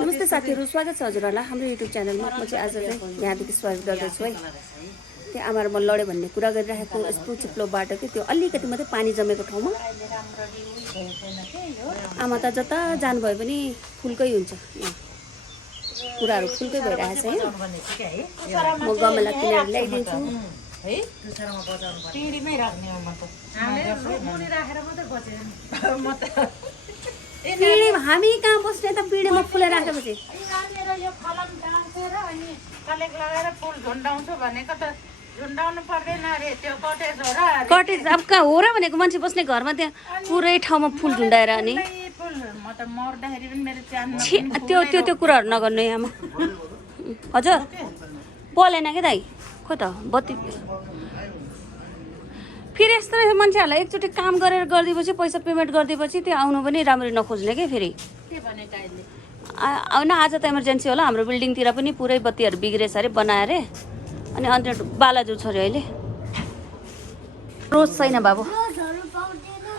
नमस्ते साथीहरू, स्वागत छ हजुरहरूलाई हाम्रो युट्युब च्यानलमा। म चाहिँ आज चाहिँ यहाँदेखि स्वागत गर्दैछु है। त्यो आमा र म लड्यो भन्ने कुरा गरिरहेको यस्तो चिप्लो बाटो कि त्यो अलिकति मात्रै पानी जमेको ठाउँमा आमा त जता जानुभयो पनि फुलकै हुन्छ। कुराहरू फुलकै भइरहेछ है। म गमला किनेर ल्याइदिन्छु है दुसरामा बजाउनु पर्छ पिँढीमै राख्ने हो म त हामीले मुनि राखेर मात्रै बचे म त पिँढी हामी कहाँ बस्ने त पिँढीमा फुल राखेपछि यहाँनिर यो फलाम टाँसेर अनि कलेक लगाएर फुल झुन्डाउँछु भनेको त झुन्डाउनु पर्दैन अरे त्यो कटेज हो र कटेज अब कहाँ हो र भनेको मान्छे बस्ने घरमा त्यहाँ पुरै ठाउँमा फुल झुन्डाएर अनि फुल म त मर्दाखेरि पनि मेरो च्यान त्यो कुराहरू नगर्नु आमा। हजुर बोलेन के दाइ खै त बत्ती फेरि यस्तो रहेछ मान्छेहरूलाई एकचोटि काम गरेर गरिदिएपछि पैसा पेमेन्ट गरिदिएपछि त्यो आउनु पनि राम्ररी नखोज्ने के फेरि होइन। आज त इमर्जेन्सी होला हाम्रो बिल्डिङतिर पनि पुरै बत्तीहरू बिग्रेछ अरे बनाएर अनि अन्त बालाजु छ अरे अहिले रोज छैन बाबु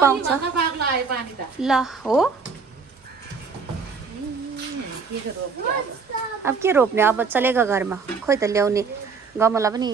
पाउँछ ल हो अब के रोप्ने अब चलेको घरमा खोइ त ल्याउने गमला पनि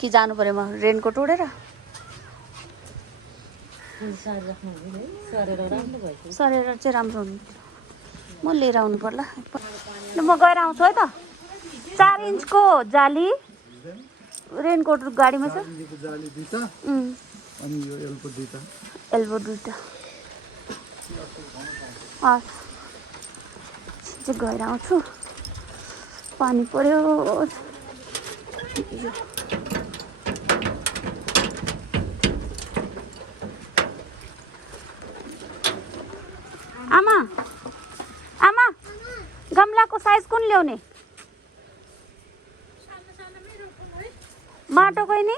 कि जानु पर्यो म रेनको टोडेर सरेर चाहिँ राम्रो हुनु म लिएर आउनु पर्ला ल म गएर आउँछु है त। 4 इन्चको जाली रेनकोट गाडीमा छ एल्बो दुईटा चाहिँ गएर आउँछु। पानी पर्यो आमा आमा गमलाको साइज कुन ल्याउने माटोकै नि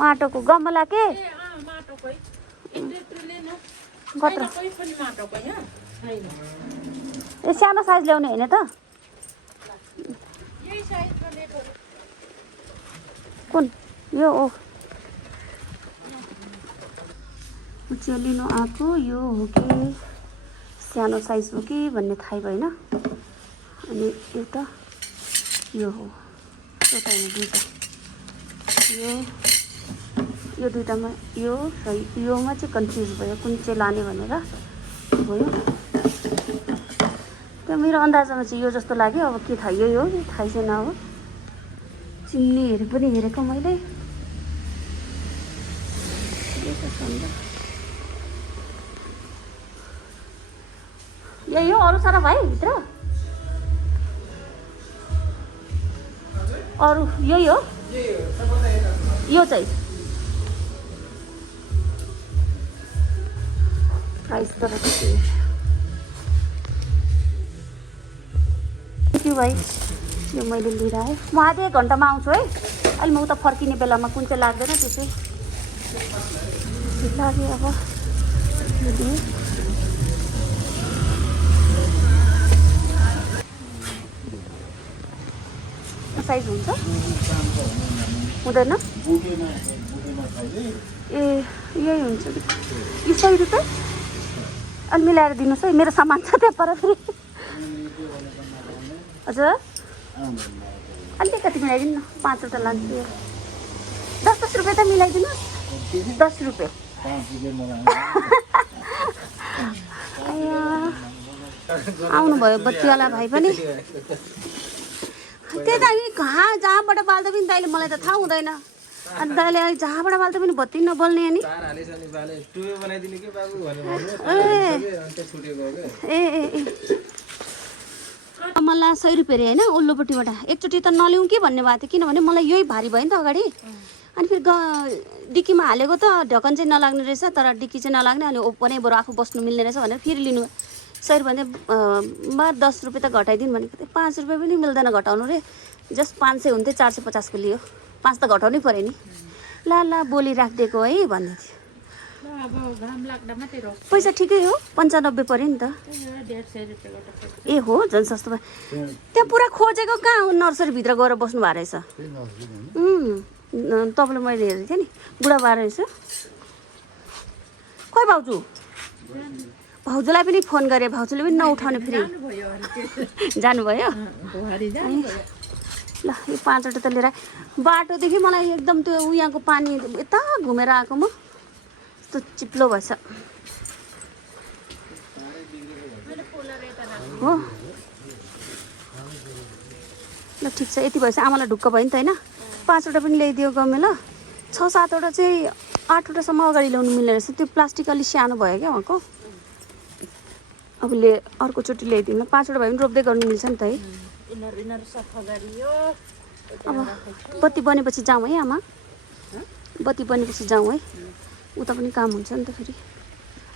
माटोको गमला के ए सानो साइज ल्याउने होइन त कुन यो ओ चाहिँ लिनु आएको यो हो कि सानो साइज हो कि भन्ने थाहै भएन। अनि एउटा यो हो एउटा होइन दुईवटा यो दुईवटामा यो सही योमा चाहिँ कन्फ्युज भयो कुन चाहिँ लाने भनेर भयो। त्यो मेरो अन्दाजमा चाहिँ यो जस्तो लाग्यो। अब के थाहा यही हो कि थाहै छैन। अब चिन्नीहरू पनि हेरेको मैले यही हो अरू सारा भाइ भित्र अरू यही हो यो चाहिँ प्राइस तर थ्याङ्क यू भाइ यो मैले लिएर आएँ। म आधा 1 घन्टामा आउँछु है। अहिले म उता फर्किने बेलामा कुन चाहिँ लाग्दैन त्यो चाहिँ लाग्यो। अब साइज हुन्छ हुँदैन ए यही हुन्छ कि यो 100 रुपियाँ अनि मिलाएर दिनुहोस् है। मेरो सामान छ त्यहाँ पर फेरि हजुर अलिकति मिलाइदिनु न 5वटा लान्छु 10 रुपियाँ त मिलाइदिनुहोस् 10 रुपियाँ आउनुभयो बत्तीवाला भाइ पनि त्यही त कहाँ जहाँबाट बाल्दा पनि दाइले मलाई त थाहा हुँदैन। अनि दाइले जहाँबाट बाल्दा पनि बत्ती नबल्ने अनि मलाई 100 रुपियाँ होइन ओल्लोपट्टिबाट एकचोटि त नल्याउँ कि भन्ने भएको थियो। किनभने मलाई यही भारी भयो नि त अगाडि। अनि फेरि डिक्कीमा हालेको त ढकन चाहिँ नलाग्ने रहेछ तर डिक्की चाहिँ नलाग्ने अनि ओपनै बरु आफू बस्नु मिल्ने रहेछ भनेर फेरि लिनु 100 रुपियाँ मा 10 रुपियाँ त घटाइदिनु भनेको थियो। 5 रुपियाँ पनि मिल्दैन घटाउनु रे। जस्ट 500 हुन्थ्यो 450 को लियो 5 त घटाउनै पऱ्यो नि। ल बोली राखिदिएको है भन्दै थियो। पैसा ठिकै हो 95 पऱ्यो नि त। ए हो झन् सस्तो भयो। त्यहाँ पुरा खोजेको कहाँ नर्सरीभित्र गएर बस्नु भएको रहेछ। तपाईँले मैले हेरेको थिएँ नि बुढा भएर रहेछ। खोइ भाउजू भाउजूलाई पनि फोन गरेँ, भाउजूले पनि नउठाउने फेरि। जानुभयो? ल यो 5 वटा त लिएर आएँ। बाटोदेखि मलाई एकदम त्यो यहाँको पानी यता घुमेर आएको म यस्तो चिप्लो भएछ हो। ल ठिक छ, यति भएछ। आमालाई ढुक्क भयो नि त होइन। 5 वटा पनि ल्याइदियो गमे ल। 6-7 वटा चाहिँ 8 वटासम्म अगाडि ल्याउनु मिल्ने रहेछ। त्यो प्लास्टिक अलि सानो भयो क्या उहाँको। अब अर्कोचोटि ल्याइदिउँ ल। 5 वटा भए पनि रोप्दै गर्नु मिल्छ नि त है। अब बत्ती बनेपछि जाउँ है आमा। बत्ती बनेपछि जाउँ है। उता पनि काम हुन्छ नि त फेरि।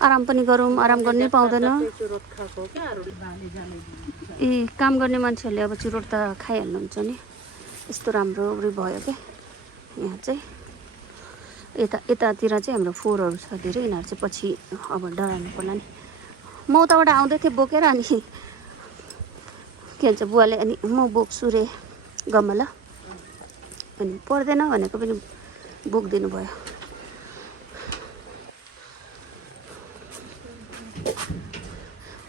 आराम पनि गरौँ, आराम गर्नै पाउँदैन। ए काम गर्ने मान्छेहरूले अब चुरोट त खाइहाल्नुहुन्छ नि। यस्तो राम्रो भयो क्या यहाँ चाहिँ। यतातिर चाहिँ हाम्रो फोहोरहरू छ धेरै। यिनीहरू चाहिँ पछि अब डराउनु पर्ला नि। म उताबाट आउँदै थिएँ बोकेर, अनि के भन्छ बुवाले अनि म बोक्छु रे गमला, अनि पर्दैन भनेको पनि बोकिदिनु भयो।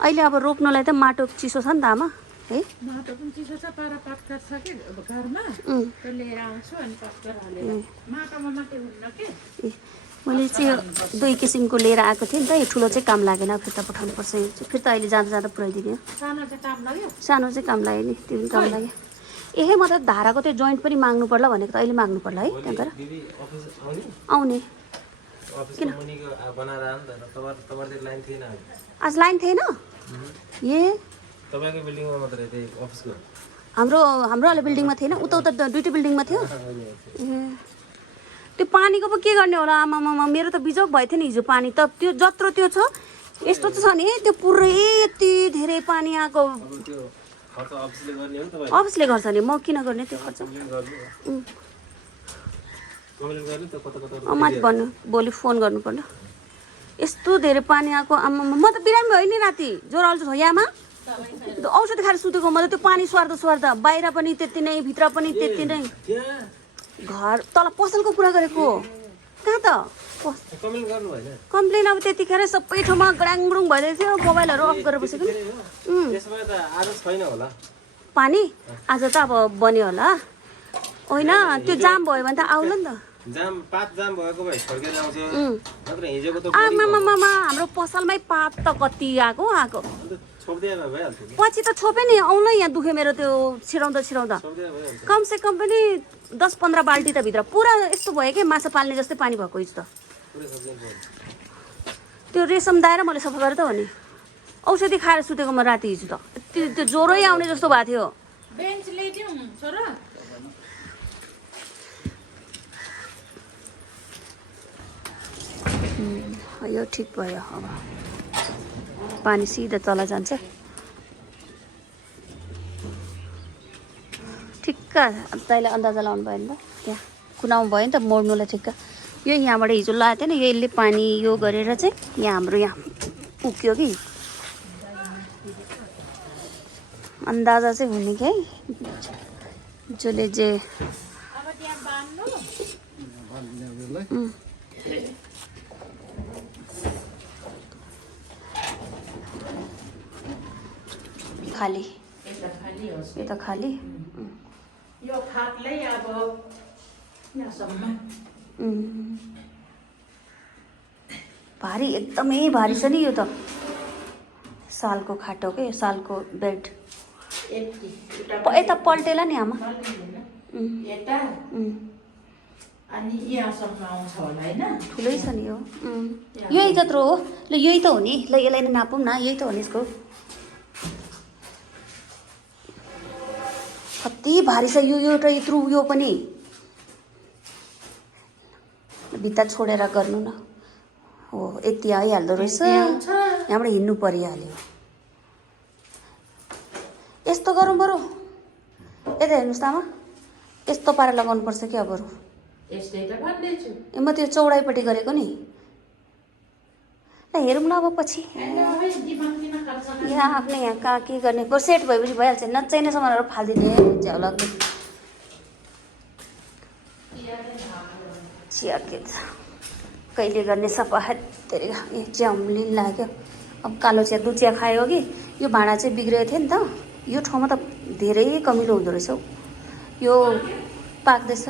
अहिले अब रोप्नुलाई त माटो चिसो छ नि त आमा है। माटो पनि चिसो छ, पर पत्कर छ कि घरमा, त्यो लिएर आउँछु अनि पत्कर हालेर। माटोमा मात्रै हुन्न के। मैले चाहिँ 2 किसिमको लिएर आएको थिएँ नि त। यो ठुलो चाहिँ काम लागेन, फिर्ता पठाउनुपर्छ। यो चाहिँ फिर्ता अहिले जाँदा पठाइदिने हो। सानो चाहिँ काम लाग्यो? सानो चाहिँ काम लाग्यो नि, त्यो पनि काम लाग्यो। ए म त धाराको त्यो जोइन्ट पनि माग्नु पर्ला भनेको त। अहिले माग्नु पर्ला है त्यहाँ गएर। आउने किन आज लाइन थिएन? ए हाम्रो वाला बिल्डिङमा थिएन, उता दुईटै बिल्डिङमा थियो। ए त्यो पानीको पो के गर्ने होला आमामा। मेरो त बिजोग भयो थियो नि हिजो पानी त। त्यो जत्रो त्यो छ यस्तो त छ नि त्यो पुरै यति धेरै पानी आएको। अफिसले गर्छ नि, म किन गर्ने त्यो खर्च। माथि भन्नु, भोलि फोन गर्नु पर्ला। यस्तो धेरै पानी आएको आमामा। म त बिरामी भयो नि राति, ज्वरो आउँछ यहाँमा। औषधि खाएर सुतेको म त। त्यो पानी स्वार्दा बाहिर पनि त्यति नै, भित्र पनि त्यति नै। घर तल पसलको कुरा गरेको कहाँ त कम्प्लेन। अब त्यतिखेर सबै ठाउँमा गडाङगुडुङ भइरहेको थियो। मोबाइलहरू अफ गरेर बसेको पानी। आज त अब बन्यो होला होइन। त्यो जाम भयो भने त आउला नि त। आमामामा हाम्रो पसलमै पात त कति आएको। पछि त छोपे नि आउला। यहाँ दुख्यो मेरो त्यो छिराउँदा कमसेकम पनि 10-15 बाल्टी त भित्र पुरा यस्तो भयो कि माछा पाल्ने जस्तै पानी भएको हिजो त। त्यो रेशम दाएर मैले सफा गरेँ त हो नि। औषधि खाएर सुतेको म राति हिजो त। त्यो ज्वरै आउने जस्तो भएको थियो। बेन्च ल्याइदिउँ छोरा। यो ठिक भयो। अब पानी सिधा तल जान्छ। ठिक्क अब तैँले अन्दाजा लाउनु भयो नि त। त्यहाँ कुनाउनु भयो नि त मोड्नुलाई ठिक्क। यो यहाँबाट हिजो लगाएको थिएन, यसले पानी यो गरेर चाहिँ यहाँ हाम्रो यहाँ उक्यो कि। अन्दाजा चाहिँ हुने कि है, जसले जे खाली यता खाली। यो खाटलै अब यहाँसम्म भारी, एकदमै भारी छ नि यो त। सालको खाटो के, सालको बेड। यता पल्टेला नि आमा। यता अनि यहाँसम्म आउँछ होला होइन। ठुलै छ नि यो। यही जत्रो हो। ल यही त हो नि। ल यसलाई नै नापौँ न। यही त हो नि यसको। कति भारी छ यो एउटा यत्रो। यो पनि भित्ता छोडेर गर्नु न हो। यति आइहाल्दो रहेछ। यहाँबाट हिँड्नु परिहाल्यो। यस्तो गरौँ बरु। यता हेर्नुहोस् त आमा, यस्तो पारा लगाउनुपर्छ क्या बरु। ए म त्यो चौडाइपट्टि गरेको नि। ल हेरौँ ल अब पछि। यहाँ आफ्नै यहाँ कहाँ के गर्ने। बरु सेट भएपछि भइहाल्छ। नचाहिने सामानहरू फालिदिने झ्याउ लाग्ने। चिया के छ कहिले गर्ने सफा। धेरै च्याउलिन लाग्यो। अब कालो चिया दुध चिया खायो कि यो भाँडा चाहिँ बिग्रेको थियो नि त। यो ठाउँमा त धेरै कमिलो हुँदो रहेछ हौ। यो पाक्दैछ।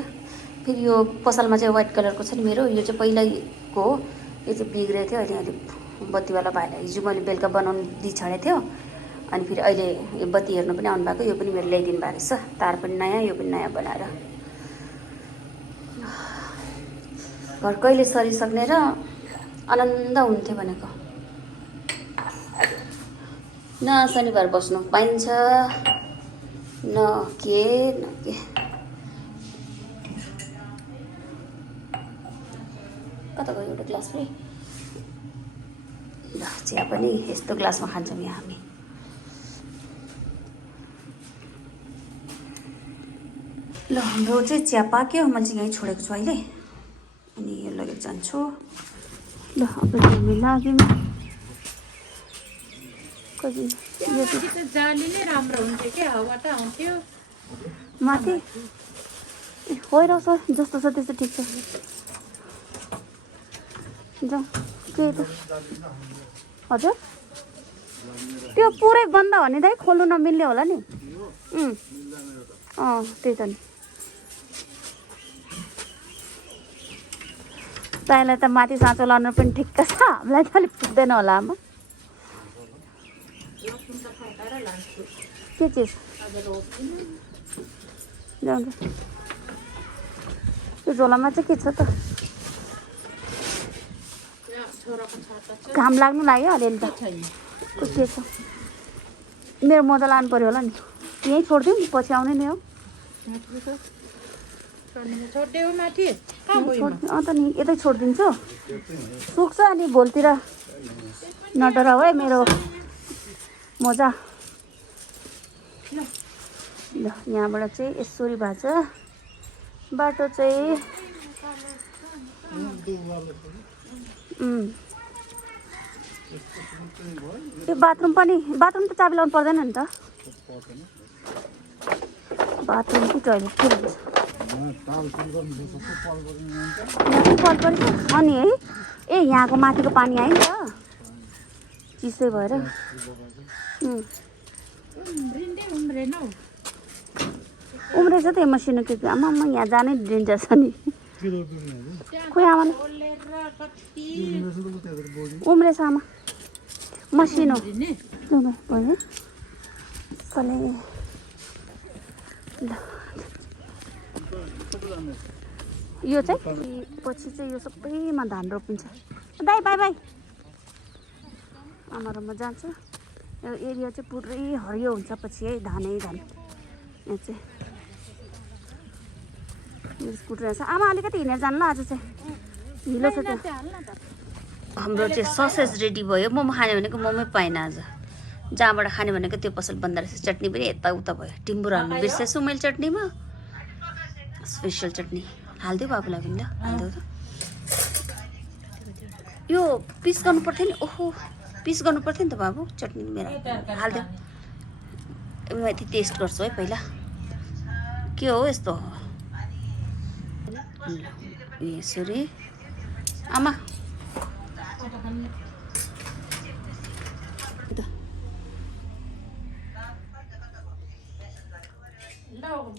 फेरि यो पसलमा चाहिँ व्हाइट कलरको छ नि मेरो, यो चाहिँ पहिल्यैको हो। यो चाहिँ बिग्रेको थियो, अहिले अलिक बत्तीवाला भाइलाई हिजो मैले बेलुका बनाउनु दिइछाडेको थियो। अनि फेरि अहिले यो बत्ती हेर्नु पनि आउनु भएको, यो पनि मेरो ल्याइदिनु भएको रहेछ। तार पनि नयाँ, यो पनि नयाँ बनाएर। घर कहिले सरिसक्ने र आनन्द हुन्थ्यो भनेको। न शनिबार बस्नु पाइन्छ न के। कता गयो एउटा ग्लास पनि? ल चिया पनि यस्तो ग्लासमा खान्छौँ यहाँ हामी। ल हाम्रो चाहिँ चिया पाक्यो, मैले चाहिँ यहीँ छोडेको छु अहिले। अनि यो लगेर जान्छु। ल अब हामी लाग्यौँ। कति यो चाहिँ जाली नै राम्रो हुन्थ्यो क्या, हावा त आउँथ्यो माथि। होइरहेछ जस्तो छ त्यस्तो ठिक छ। जाउँ के त हजुर त्यो पुरै बन्द हो नि दाइ, खोल्नु नमिल्ने होला नि। त्यही त नि। तैँलाई त माथि साँचो लाउनु पनि ठिक्क छ, हामीलाई त अलिक पुग्दैन होला आमा। के चिज जाउँ त्यो झोलामा चाहिँ के छ त? घाम लाग्नु लाग्यो अलिअलि त। के छ मेरो मोजा लानु पऱ्यो होला नि। यहीँ छोडिदिउँ, पछि आउने नै हो। अन्त नि यतै छोडिदिन्छु, सुक्छ अनि भोलितिर नडराऊ है मेरो मोजा। ल यहाँबाट चाहिँ यसरी भाज, बाटो चाहिँ त्यो बाथरुम त चाबी लाउनु पर्दैन नि त? बाथरुम कि टोइलेट के भन्छ? अनि है ए यहाँको माथिको पानी आयो नि त चिसै भएर। उम्रेछ त यो मसिनो के आमा यहाँ जानै डेन्जर छ नि। खोइ आमा उम्रेछ आमा मसिनो कले। यो चाहिँ पछि चाहिँ यो सबैमा धान रोपिन्छ। दाइ बाई बाई। आमा र म जान्छु। यो एरिया चाहिँ पुरै हरियो हुन्छ पछि है, धानै धान। यहाँ चाहिँ मेरो स्कुटर रहेछ। आमा अलिकति हिँडेर जानु ल, आज चाहिँ हिलो छ त्यो। हाम्रो चाहिँ ससेज रेडी भयो। मोमो खाने भनेको मोमै पाएन आज। जहाँबाट खाने भनेको त्यो पसल बन्द रहेछ। चटनी पनि यताउता भयो। टिम्बुर हाल्नु बिर्सेछु मैले चटनीमा। स्पेसल चटनी हालिदियो बाबुलाई पनि ल, हालिदियो त। यो पिस गर्नु पर्थ्यो नि। ओहो पिस गर्नु पर्थ्यो नि त बाबु चटनी मेरो। हालिदियो। माथि टेस्ट गर्छु है पहिला के हो यस्तो। यसरी आमा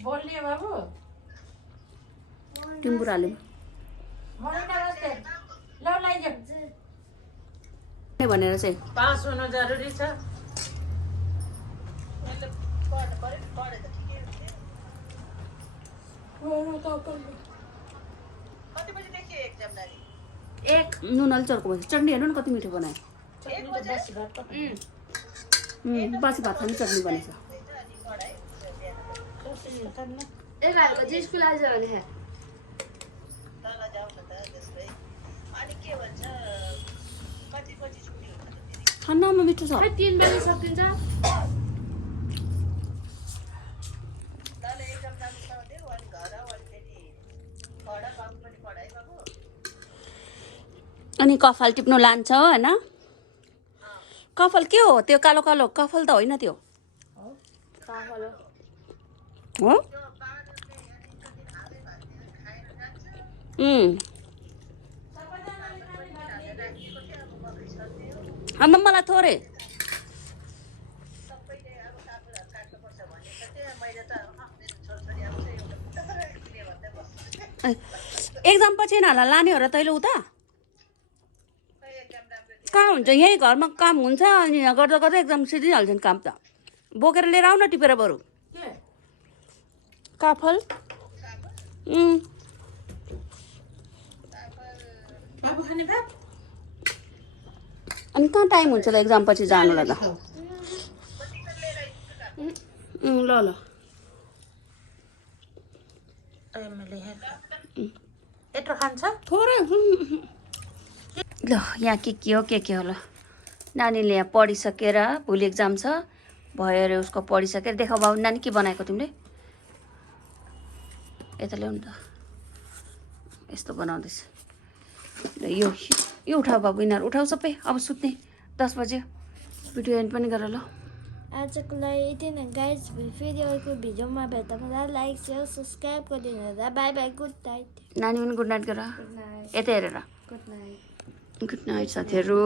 बोल्ने बाबु टिम्बुर हाल्यो भनेर चाहिँ पास हुनु जरुरी छ। एक नुन अलिक चर्को भएछ। चटनी हेर्नु न कति मिठो बनायो। बासी भात खाने चटनी बनेछ। ठन्डामा मिठो छ। 3 बजे सकिन्छ। अनि कफल टिप्नु लान्छ होइन? कफल के हो त्यो? कालो कालो कफल त होइन त्यो हो? आमा मलाई थोरै एक्जाम पछि यिनीहरूलाई लाने हो र तैँले उता कहाँ हुन्छ यहीँ घरमा काम हुन्छ अनि यहाँ गर्दा गर्दा एक्जाम सिधिहाल्छ नि काम त बोकेर लिएर आऊ न टिपेर बरु के काफल बाबु खाने भात अनि कहाँ टाइम हुन्छ त एक्जाम पछि जानुलाई त ल ल मैले यत्रो खान्छ थोरै ल यहाँ के हो ल नानीले यहाँ पढिसकेर भोलि एक्जाम छ भयो अरे उसको पढिसकेर देखाऊ बाबु नानी के बनाएको तिमीले यता ल्याउनु त यस्तो बनाउँदैछ ल यो उठाऊ बाबु यिनीहरू उठाऊ सबै अब सुत्ने 10 बज्यो भिडियो एन्ड पनि गर ल आजको लागि यति नै गाइज फेरि अर्को भिडियोमा भेट्दा मलाई लाइक सेयर सब्सक्राइब गरिदिनु होला बाई बाई गुड नाइट नानी पनि गुड नाइट गर गुड नाइट यता हेरेर गुड नाइट गुड नाइट साथीहरू